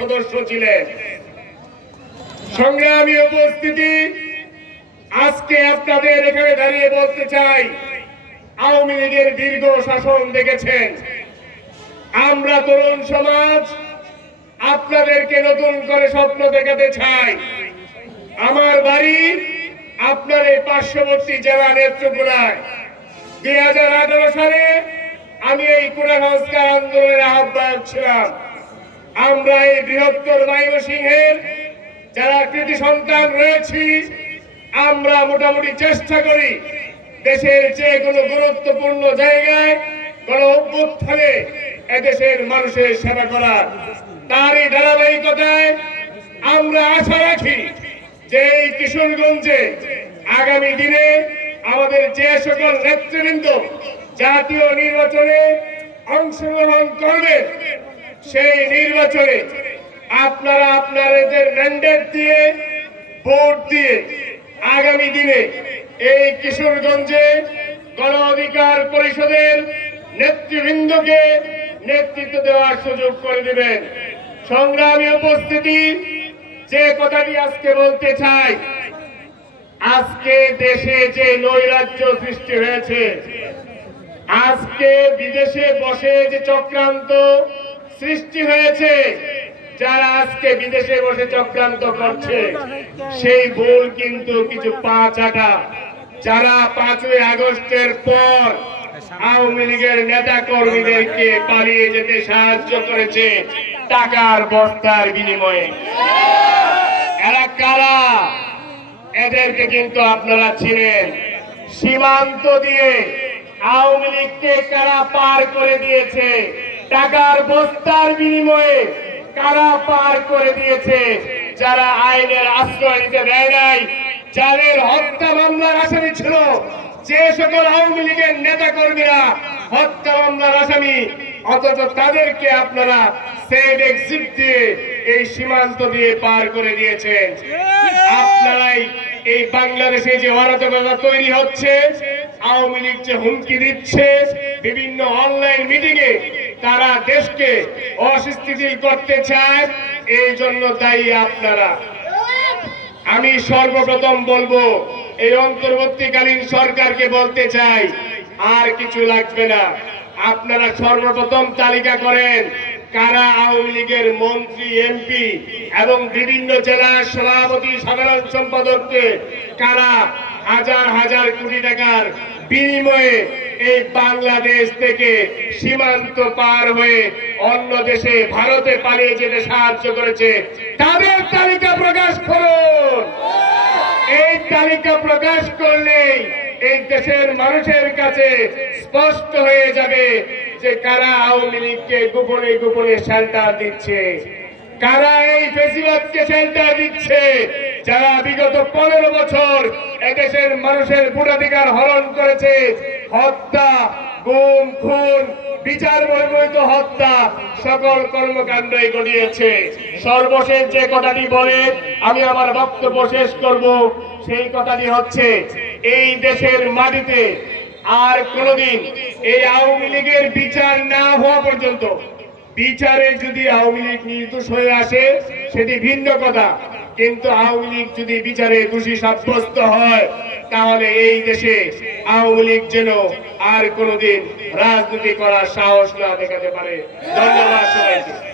সদস্য ছিলেন। সংগ্রামী উপস্থিতি, আজকে আপনাদের এখানে দাঁড়িয়ে বলতে চাই, আওয়ামী লীগের দীর্ঘ শাসন দেখেছেন। আমরা তরুণ সমাজ আপনাদেরকে নতুন করে স্বপ্ন দেখাতে চাই। আমার বাড়ি আপনার এই পার্শ্ববর্তী জেলা নেত্রকোনায়। 2018 সালে আমি এই কোটা সংস্কার আন্দোলনের আহ্বায়ক ছিলাম। আমরা এই বৃহত্তর ময়মনসিংহের যারা কৃতি সন্তান রয়েছি, আমরা মোটামুটি চেষ্টা করি দেশের যে কোনো গুরুত্বপূর্ণ জায়গায় গণ অভ্যুত্থানে এদেশের মানুষের সেবা করার। তারই ধারাবাহিকতায় আমরা আশা রাখি যে এই কিশোরগঞ্জে আগামী দিনে আমাদের যে সকল নেতৃবৃন্দ জাতীয় নির্বাচনে অংশগ্রহণ করবেন, সেই নির্বাচনে আপনারা আপনাদের ম্যান্ডেট দিয়ে, ভোট দিয়ে আগামী দিনে এই কিশোরগঞ্জে গণ অধিকার পরিষদের নেতৃবৃন্দকে নেতৃত্ব দেওয়ার সুযোগ করে দেবেন। সংগ্রামী উপস্থিতি, যে কথাটি আজকে বলতে চাই, আজকে দেশে যে নৈরাজ্য সৃষ্টি হয়েছে, আজকে বিদেশে বসে যে চক্রান্ত সৃষ্টি হয়েছে, যারা আজকে বিদেশে বসে চক্রান্ত করছে, সেই ভুল কিন্তু কিছু পা চাটা যারা 5ই আগস্টের পর আওয়ামী লীগের নেতা কর্মীদেরকে পালিয়ে যেতে সাহায্য করেছে টাকার বস্তার বিনিময়ে। এরা কারা? এদেরকে কিন্তু আপনারা চিনেন। সীমান্ত দিয়ে আওয়ামী লীগকে কারা পার করে দিয়েছে, টাকার বস্তার বিনিময়ে কারা পার করে দিয়েছে? যারা আইনের আশ্রয় নিতে দেয় নাই, যাদের হত্যা মামলার আসামি ছিল, যে সকল আওয়ামী লীগের নেতা কর্মীরা হত্যা মামলার আসামি, অথচ তাদেরকে আপনারা সেফ এক্সিট দিয়ে এই সীমান্ত দিয়ে পার করে দিয়েছেন। আপনারাই এই বাংলাদেশে যে অরাজকতা তৈরি হচ্ছে, আওয়ামী লীগ যে হুমকি দিচ্ছে বিভিন্ন অনলাইন মিটিং এ, তারা দেশকে অস্থিতিশীল করতে চায়, এই জন্য দায়ী আপনারা। আমি সর্বপ্রথম বলবো, এই অন্তর্বর্তীকালীন সরকারকে বলতে চাই, আর কিছু লাগবে না। আপনারা সর্বপ্রথম তালিকা করেন কারা আওয়ামী লীগের মন্ত্রী, এমপি এবং বিভিন্ন জেলার সভাপতি, সাধারণ সম্পাদককে কারা হাজার হাজার কোটি টাকার বিনিময়ে এই বাংলাদেশ থেকে সীমান্ত পার হয়ে অন্য দেশে, ভারতে পালিয়ে যেতে সাহায্য করেছে, তাদের তালিকা প্রকাশ করুন। এই তালিকা প্রকাশ করলেই এই দেশের মানুষের কাছে স্পষ্ট হয়ে যাবে যে কারা আওয়ামী লীগকে গোপনে গোপনে শেল্টার দিচ্ছে, কারা এই ফেসিবাদকে শেল্টার দিচ্ছে, যারা বিগত 15 বছর এদেশের মানুষের ভোটাধিকার হরণ করেছে, হত্যা, গুম, খুন, বিচার বহির্ভূত হত্যা, সকল কর্মকাণ্ডই ঘটিয়েছে। সর্বশেষ যে কথাটি বলে আমি আমার বক্তব্য শেষ করব, সেই কথাটি হচ্ছে, এই দেশের মাটিতে আর কোনদিন এই আওয়ামী লীগের বিচার না হওয়া পর্যন্ত, বিচারে যদি আওয়ামী লীগ নির্দোষ হয়ে আসে সেটি ভিন্ন কথা, কিন্তু আওয়ামী লীগ যদি বিচারে দোষী সাব্যস্ত হয়, তাহলে এই দেশে আওয়ামী লীগ যেন আর কোনদিন রাজনীতি করার সাহস না দেখাতে পারে। ধন্যবাদ সবাইকে।